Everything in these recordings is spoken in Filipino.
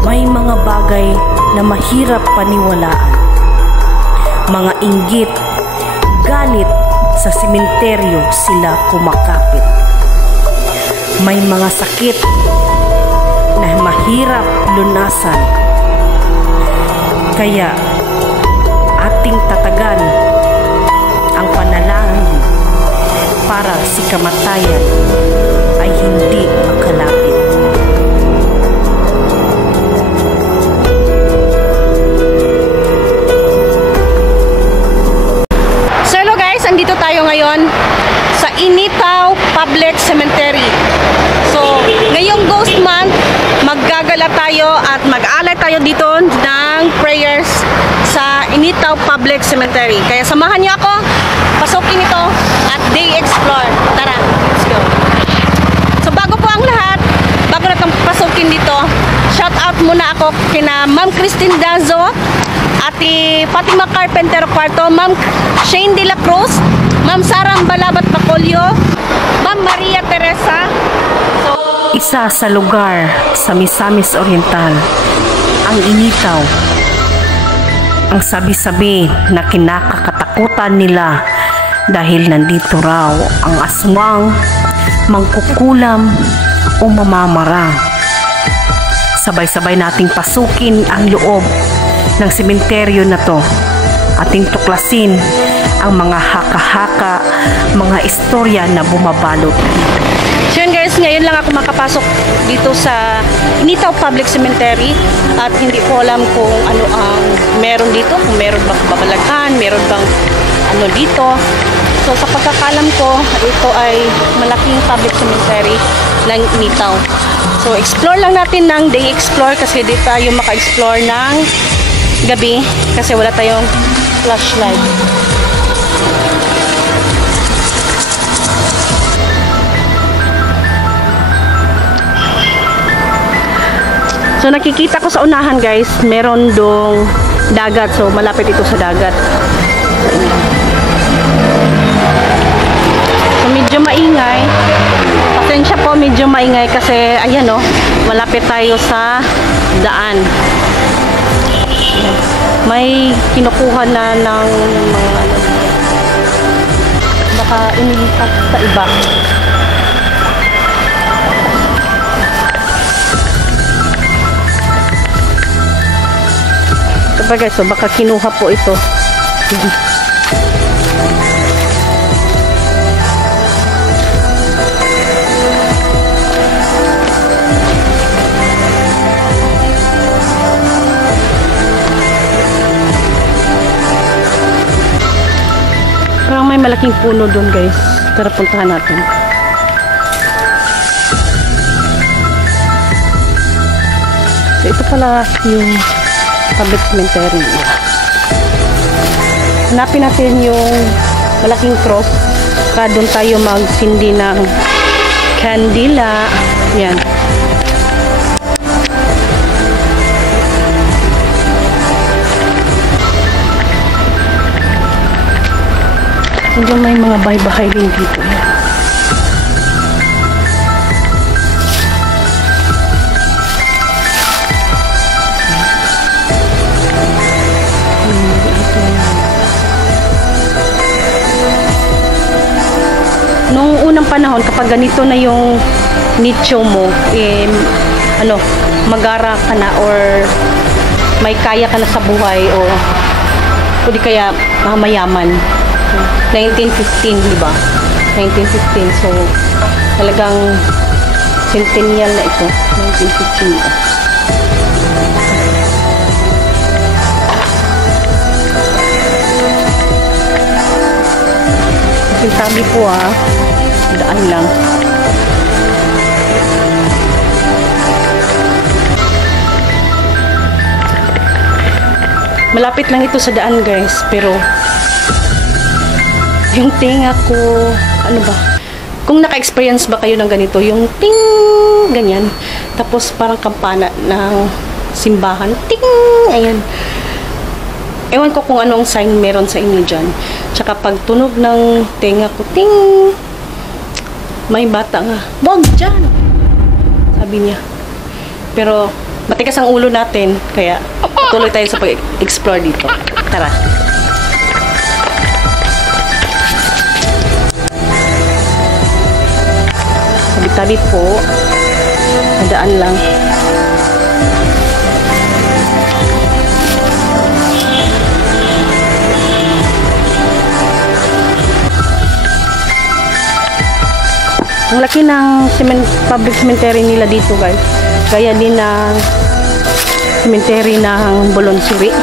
May mga bagay na mahirap paniwalaan. Mga inggit, galit sa sementeryo sila kumakapit. May mga sakit na mahirap lunasan. Kaya ating tatagan ang panalangin para si kamatayan ay hindi makalapit. So hello guys, andito tayo ngayon sa Initaw Public Cemetery. So ngayong Ghost Month, maggagala tayo at mag-alay tayo dito ng prayers sa Initaw Public Cemetery. Kaya samahan niyo ako, pasukin ito at day explore. Tara, let's go. So bago po ang lahat, bago na itong pasukin dito, shout out muna ako kina Ma'am Christine Dazo, Ate Fatima Carpenter Cuarto, Ma'am Shane De La Cruz, Ma'am Sarang Balabat Bacolio, Ma'am Maria Teresa. Isa sa lugar sa Misamis Oriental, ang Initaw. Ang sabi-sabi na kinakakatakutan nila dahil nandito raw ang aswang, mangkukulam o mamamarang. Sabay-sabay nating pasukin ang loob ng sementeryo na to. Ating tuklasin ang mga haka-haka, mga istorya na bumabalot dito. So yun guys, ngayon lang ako makapasok dito sa Initaw Public Cemetery at hindi ko alam kung ano ang meron dito, kung meron bang babalaghan, meron bang ano dito. So sa pagkakalam ko, ito ay malaking public cemetery ng Initaw. So explore lang natin ng day explore kasi di tayo maka-explore ng gabi kasi wala tayong flashlight. So nakikita ko sa unahan guys, meron dong dagat. So malapit ito sa dagat. So medyo maingay. Pasensya po, medyo maingay kasi ayan oh, malapit tayo sa daan. May kinukuha na ng mga baka inilipat sa iba. Guys, so baka kinuha po ito. Parang may malaking puno doon guys. Tara puntahan natin. So ito pala yung public cemetery. Hanapin natin yung malaking cross. Saka doon tayo magsindi ng kandila. Yan. Medyo may mga bahay-bahay din dito. Noong unang panahon, kapag ganito na yung nicho mo, ano, mag-ara ka na or may kaya ka na sa buhay o di kaya mayaman. 1915, di ba? 1915. So, talagang centennial na ito. 1915. Sabi po daan lang. Malapit lang ito sa daan guys, pero yung tinga ko, ano ba? Kung naka-experience ba kayo ng ganito, yung ting, ganyan. Tapos parang kampana ng simbahan, ting, ayan. Ewan ko kung anong sign meron sa inyo dyan. Tsaka pag tunog ng tenga ko, ting, may bata nga, wag dyan, sabi niya. Pero Matigas ang ulo natin, kaya tuloy tayo sa pag-explore dito. Tara. Tabi-tabi po. Nadaan lang. Ang laki ng public cemetery nila dito, guys. Gaya din ng cemetery ng Bolonsuri.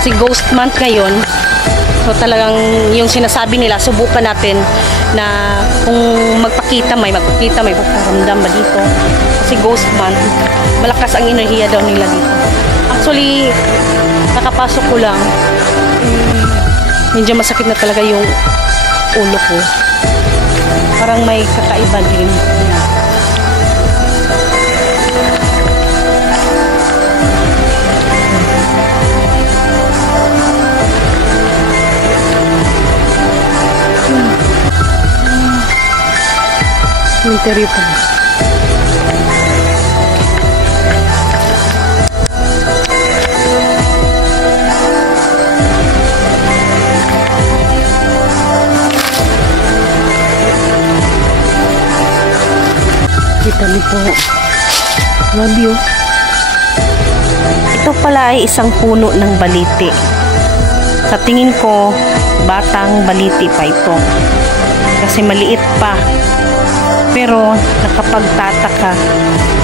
Si Ghost Month ngayon, so talagang yung sinasabi nila, subukan natin na kung magpakita, may magpaparamdam ba dito. Kasi Ghost Month, malakas ang enerhiya daw nila dito. Actually, nakapasok ko lang, medyo masakit na talaga yung ulo ko. Parang may kakaiba din. Cemetery pa. Kita niyo po. Grabe oh. Ito pala ay isang puno ng baliti. Sa tingin ko, batang baliti pa ito. Kasi maliit pa. Pero nakapagtataka,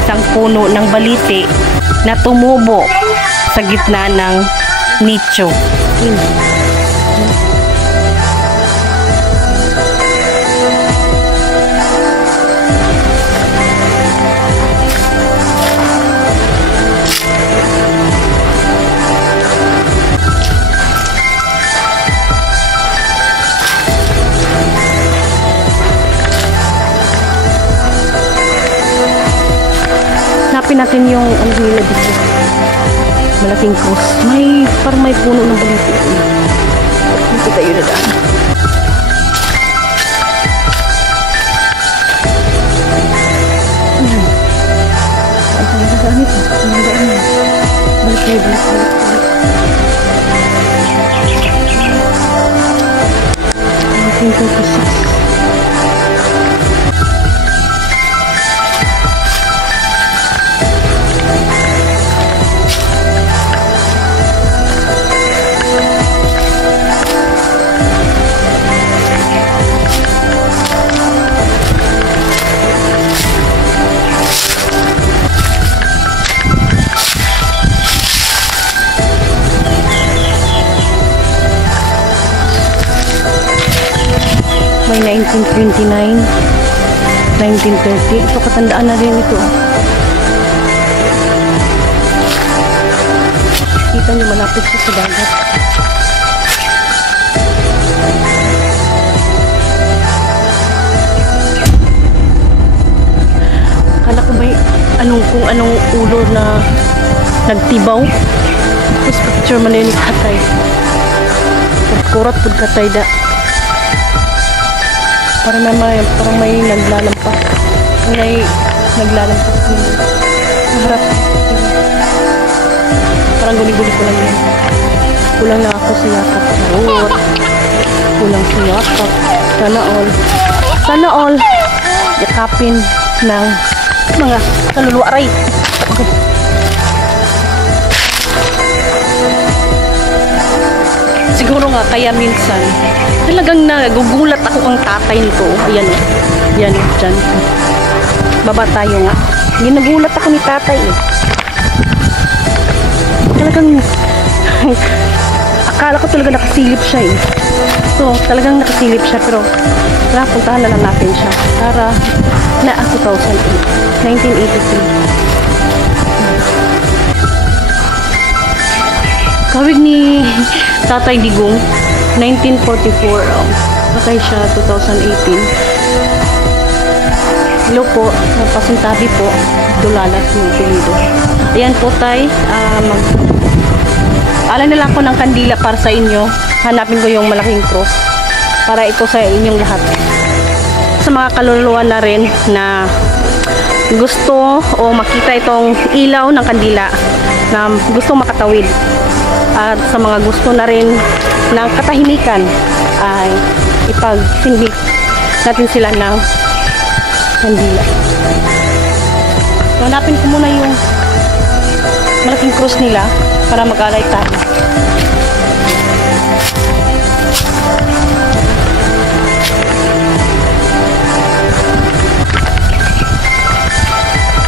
isang puno ng baliti na tumubo sa gitna ng nicho. Hanapin natin yung ano nila dito. Malaking cross. Parang may puno ng baliti. Dito tayo na daan. Saan tayo na daan ito? Balik tayo, balik. 1936. May 1929, 1930. Ito, katandaan na rin ito. Kita nyo, malapit siya sa dagat. Akala ko may kung anong ulo na nagtibaw. Tapos picture man yun ni Katay. Pagkurat pag Katay da. Parang may naglalampas. May naglalampas dito. Maharap. Parang guli-guli ko lang yan. Kulang na ako sa yakap. Charot. Kulang sa yakap. Sana all. Sana all. Yakapin ng mga kaluluwa. Aray. Okay. Siguro nga, kaya minsan, talagang nagugulat ako kang tatay nito. Ayan o. Ayan o, dyan. Baba tayo nga. Nagulat ako ni tatay eh. Talagang, akala ko talaga nakasilip siya eh. So, talagang nakasilip siya, pero tara, puntahan na lang natin siya. Para, na 2008. 1983. Kawig ni Tatay Digong, 1944. Patay siya, 2018. Hello po, pasintabi po. Dulalas yung apelido. Ayan po tay, Alay na lang ako ng kandila para sa inyo. Hanapin ko yung malaking cross para ito sa inyong lahat. Sa mga kaluluwa na rin na gusto o makita itong ilaw ng kandila na gusto makatawid, at sa mga gusto na rin ng katahimikan ay ipagsinbit natin sila ng kandila. So, hanapin ko muna yung malaking cross nila para mag-alay tayo.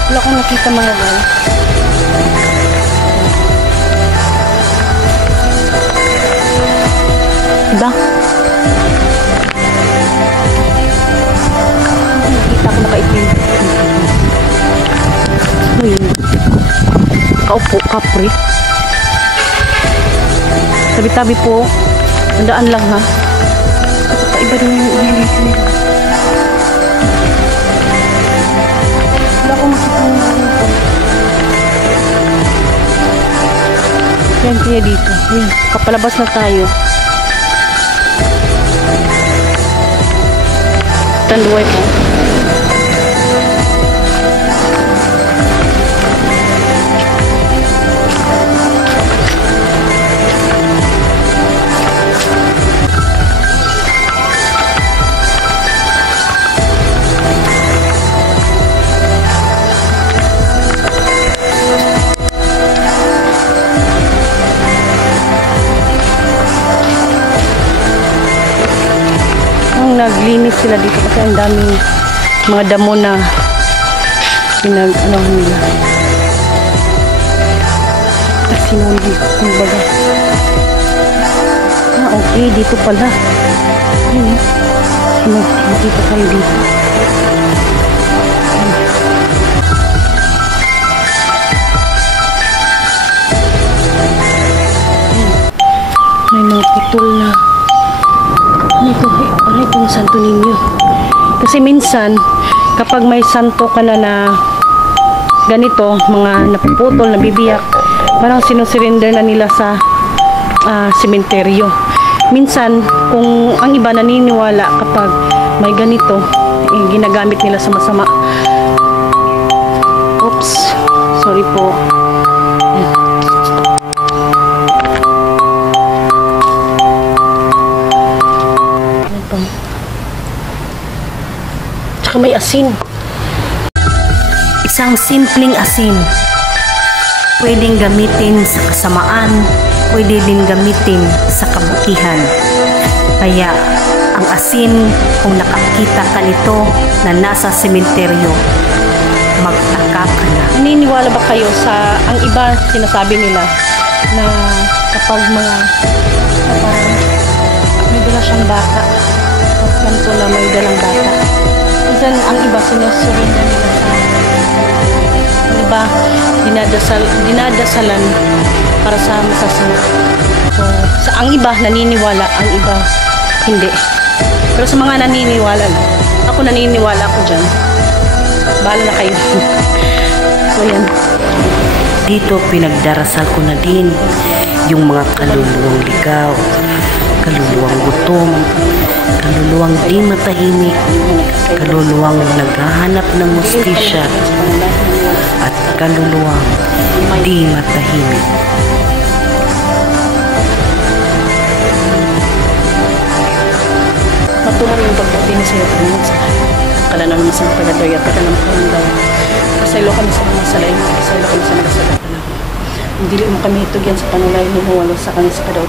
Wala akong nakita mga guys. Diba? Nakita ko nakaitim. Ano yun? Kaupo, kapre. Tabi-tabi po. Tandaan lang ha. Kakaiba din yung ulit nila. Wala akong makita ng mga. Yan kaya dito. Yan. Kapalabas na tayo. Tanduay po. Naglinis sila dito kasi ang daming mga damo na pinag-anohan nila. Sinuli, kumbaga. Okay, dito pala. Ayun, makita tayo dito. May mga putol na. Ano itong santo ninyo? Kasi minsan, kapag may santo ka na ganito, mga napuputol, nabibiyak, parang sinusurinder na nila sa sementeryo. Minsan, kung ang iba naniniwala kapag may ganito, ginagamit nila sa masama. Oops, sorry po. Tsaka may asin. Isang simpleng asin. Pwedeng gamitin sa kasamaan, pwede din gamitin sa kabutihan. Kaya, ang asin, kung nakakita ka nito na nasa sementeryo, magtaka ka na. Naniniwala ba kayo sa, ang iba sinasabi nila, na kapag may dala siyang bata, kanto na may dalang bata, minsan ang iba sinusurrender nila sa iba, dinadasalan para sa masasama. So, sa ang iba naniniwala, ang iba hindi. Pero sa mga naniniwala, ako naniniwala ako dyan. Bahala na kayo. So yan. Dito pinagdarasal ko na din yung mga kaluluwang ligaw, kaluluwang gutom, kaluluwang di matahimik, kaluluwang naghahanap ng hustisya, at kaluluwang di matahimik. Matuloy yung pagbuti ni Sir Panginoon sa kalana naman sa pagdadoy at pagdadoy ng daw. Pasaylo kami sa mga salain, pasaylo kami sa nagasagatan ako. Hindi mo kami itugyan sa panulay, lumuwalo sa kanya sa kadaot.